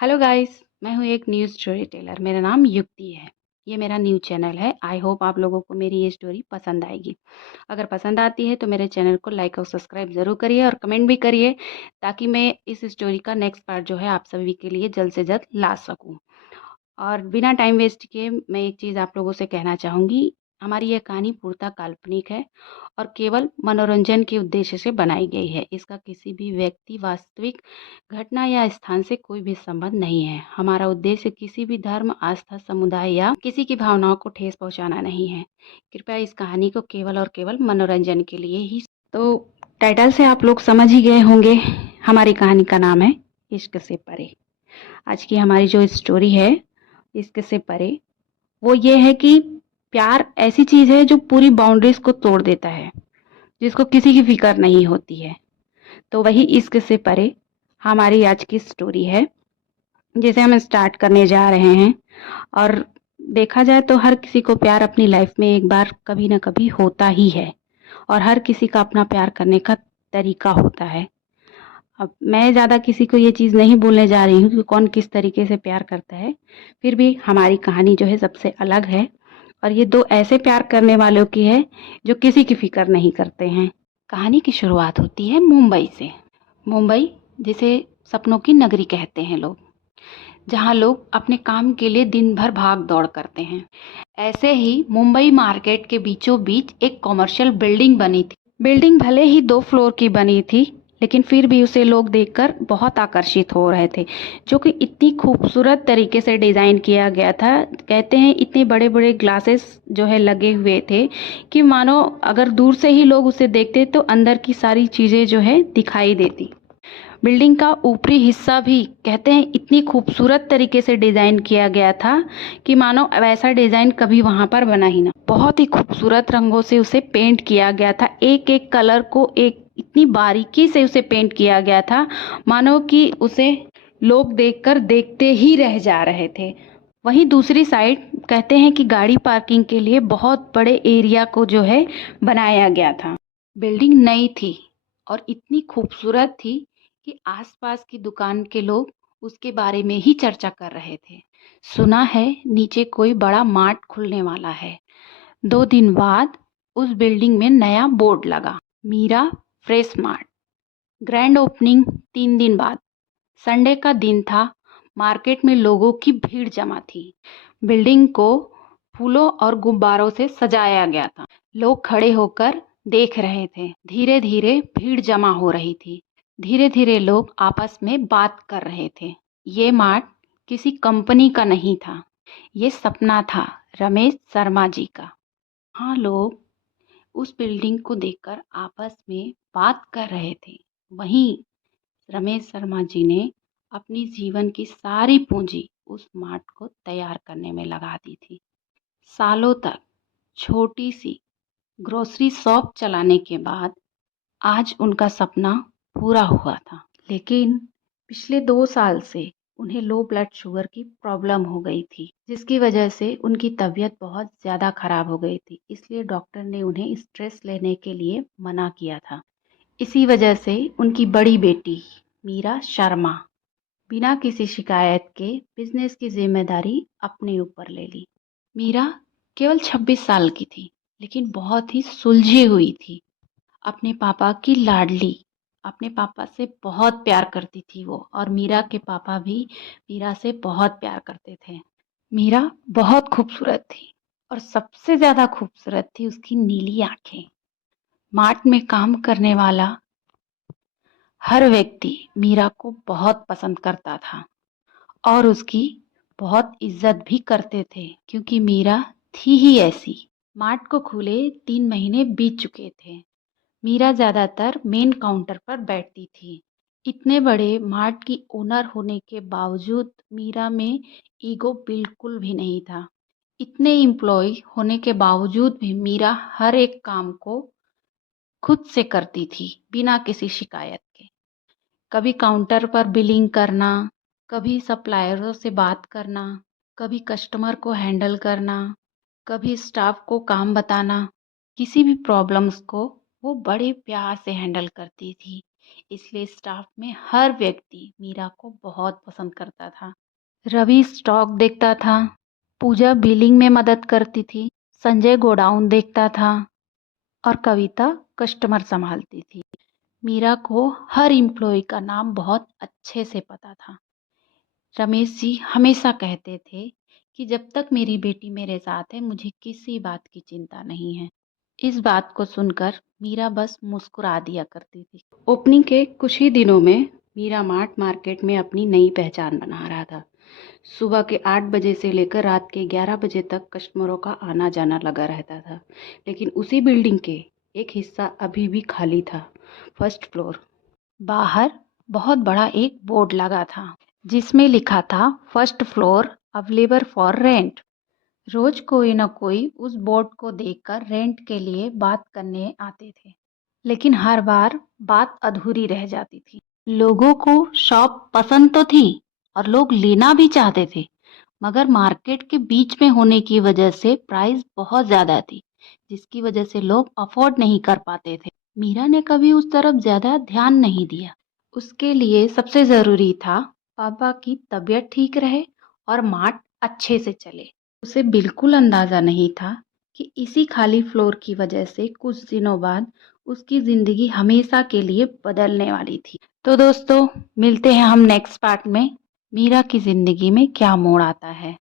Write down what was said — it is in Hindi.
हेलो गाइस, मैं हूँ एक न्यू स्टोरी टेलर। मेरा नाम युक्ति है। ये मेरा न्यू चैनल है। आई होप आप लोगों को मेरी ये स्टोरी पसंद आएगी। अगर पसंद आती है तो मेरे चैनल को लाइक और सब्सक्राइब ज़रूर करिए और कमेंट भी करिए, ताकि मैं इस स्टोरी का नेक्स्ट पार्ट जो है आप सभी के लिए जल्द से जल्द ला सकूँ। और बिना टाइम वेस्ट किए मैं एक चीज़ आप लोगों से कहना चाहूँगी। हमारी यह कहानी पूर्णतः काल्पनिक है और केवल मनोरंजन के उद्देश्य से बनाई गई है। इसका किसी भी व्यक्ति, वास्तविक घटना या स्थान से कोई भी संबंध नहीं है। हमारा उद्देश्य किसी भी धर्म, आस्था, समुदाय या किसी की भावनाओं को ठेस पहुंचाना नहीं है। कृपया इस कहानी को केवल और केवल मनोरंजन के लिए ही। तो टाइटल से आप लोग समझ ही गए होंगे, हमारी कहानी का नाम है इश्क से परे। आज की हमारी जो स्टोरी है इश्क से परे, वो ये है कि प्यार ऐसी चीज है जो पूरी बाउंड्रीज को तोड़ देता है, जिसको किसी की फिक्र नहीं होती है। तो वही इश्क से परे हमारी आज की स्टोरी है, जिसे हम स्टार्ट करने जा रहे हैं। और देखा जाए तो हर किसी को प्यार अपनी लाइफ में एक बार कभी ना कभी होता ही है, और हर किसी का अपना प्यार करने का तरीका होता है। अब मैं ज़्यादा किसी को ये चीज़ नहीं बोलने जा रही हूँ कि कौन किस तरीके से प्यार करता है। फिर भी हमारी कहानी जो है सबसे अलग है, और ये दो ऐसे प्यार करने वालों की है जो किसी की फिक्र नहीं करते हैं। कहानी की शुरुआत होती है मुंबई से। मुंबई, जिसे सपनों की नगरी कहते हैं लोग, जहाँ लोग अपने काम के लिए दिन भर भाग दौड़ करते हैं। ऐसे ही मुंबई मार्केट के बीचों बीच एक कॉमर्शियल बिल्डिंग बनी थी। बिल्डिंग भले ही 2 फ्लोर की बनी थी, लेकिन फिर भी उसे लोग देखकर बहुत आकर्षित हो रहे थे, जो कि इतनी खूबसूरत तरीके से डिज़ाइन किया गया था। कहते हैं इतने बड़े बड़े ग्लासेस जो है लगे हुए थे कि मानो अगर दूर से ही लोग उसे देखते तो अंदर की सारी चीज़ें जो है दिखाई देती। बिल्डिंग का ऊपरी हिस्सा भी कहते हैं इतनी खूबसूरत तरीके से डिज़ाइन किया गया था कि मानो वैसा डिज़ाइन कभी वहाँ पर बना ही ना। बहुत ही खूबसूरत रंगों से उसे पेंट किया गया था। एक एक कलर को एक इतनी बारीकी से उसे पेंट किया गया था, मानो कि उसे लोग देखकर देखते ही रह जा रहे थे। वहीं दूसरी साइड कहते हैं कि गाड़ी पार्किंग के लिए बहुत बड़े एरिया को जो है बनाया गया था। बिल्डिंग नई थी और इतनी खूबसूरत थी कि आसपास की दुकान के लोग उसके बारे में ही चर्चा कर रहे थे। सुना है नीचे कोई बड़ा मार्ट खुलने वाला है। 2 दिन बाद उस बिल्डिंग में नया बोर्ड लगा, Meera fresh mart. Grand opening 3 दिन बाद, संडे का दिन था। मार्केट में लोगों की भीड़ जमा थी। बिल्डिंग को फूलों और गुब्बारों से सजाया गया था। लोग खड़े होकर देख रहे थे। धीरे धीरे भीड़ जमा हो रही थी। धीरे धीरे लोग आपस में बात कर रहे थे। ये मार्ट किसी कंपनी का नहीं था, ये सपना था रमेश शर्मा जी का। हाँ, लोग उस बिल्डिंग को देखकर आपस में बात कर रहे थे। वहीं रमेश शर्मा जी ने अपनी जीवन की सारी पूंजी उस मार्ट को तैयार करने में लगा दी थी। सालों तक छोटी सी ग्रोसरी शॉप चलाने के बाद आज उनका सपना पूरा हुआ था। लेकिन पिछले 2 साल से उन्हें लो ब्लड शुगर की प्रॉब्लम हो गई थी, जिसकी वजह से उनकी तबीयत बहुत ज़्यादा खराब हो गई थी। इसलिए डॉक्टर ने उन्हें स्ट्रेस लेने के लिए मना किया था। इसी वजह से उनकी बड़ी बेटी मीरा शर्मा बिना किसी शिकायत के बिजनेस की जिम्मेदारी अपने ऊपर ले ली। मीरा केवल 26 साल की थी, लेकिन बहुत ही सुलझी हुई थी। अपने पापा की लाडली, अपने पापा से बहुत प्यार करती थी वो, और मीरा के पापा भी मीरा से बहुत प्यार करते थे। मीरा बहुत खूबसूरत थी, और सबसे ज्यादा खूबसूरत थी उसकी नीली आंखें। मार्ट में काम करने वाला हर व्यक्ति मीरा को बहुत पसंद करता था और उसकी बहुत इज्जत भी करते थे, क्योंकि मीरा थी ही ऐसी। मार्ट को खुले 3 महीने बीत चुके थे। मीरा ज्यादातर मेन काउंटर पर बैठती थी। इतने बड़े मार्ट की ओनर होने के बावजूद मीरा में ईगो बिल्कुल भी नहीं था। इतने एम्प्लॉय होने के बावजूद भी मीरा हर एक काम को खुद से करती थी, बिना किसी शिकायत के। कभी काउंटर पर बिलिंग करना, कभी सप्लायरों से बात करना, कभी कस्टमर को हैंडल करना, कभी स्टाफ को काम बताना। किसी भी प्रॉब्लम्स को वो बड़े प्यार से हैंडल करती थी। इसलिए स्टाफ में हर व्यक्ति मीरा को बहुत पसंद करता था। रवि स्टॉक देखता था, पूजा बिलिंग में मदद करती थी, संजय गोडाउन देखता था और कविता कस्टमर संभालती थी। मीरा को हर एम्प्लॉय का नाम बहुत अच्छे से पता था। रमेश जी हमेशा कहते थे कि जब तक मेरी बेटी मेरे साथ है मुझे किसी बात की चिंता नहीं है। इस बात को सुनकर मीरा बस मुस्कुरा दिया करती थी। ओपनिंग के कुछ ही दिनों में मीरा मार्ट मार्केट में अपनी नई पहचान बना रहा था। सुबह के 8 बजे से लेकर रात के 11 बजे तक कस्टमरों का आना जाना लगा रहता था। लेकिन उसी बिल्डिंग के एक हिस्सा अभी भी खाली था, फर्स्ट फ्लोर। बाहर बहुत बड़ा एक बोर्ड लगा था जिसमें लिखा था first floor available for rent. रोज कोई न कोई उस बोर्ड को देखकर रेंट के लिए बात करने आते थे, लेकिन हर बार बात अधूरी रह जाती थी। लोगों को शॉप पसंद तो थी और लोग लेना भी चाहते थे, मगर मार्केट के बीच में होने की वजह से प्राइस बहुत ज्यादा थी, जिसकी वजह से लोग अफोर्ड नहीं कर पाते थे। मीरा ने कभी उस तरफ ज्यादा ध्यान नहीं दिया। उसके लिए सबसे जरूरी था पापा की तबीयत ठीक रहे और मार्ट अच्छे से चले। उसे बिल्कुल अंदाजा नहीं था कि इसी खाली फ्लोर की वजह से कुछ दिनों बाद उसकी जिंदगी हमेशा के लिए बदलने वाली थी। तो दोस्तों, मिलते हैं हम नेक्स्ट पार्ट में। मीरा की जिंदगी में क्या मोड़ आता है।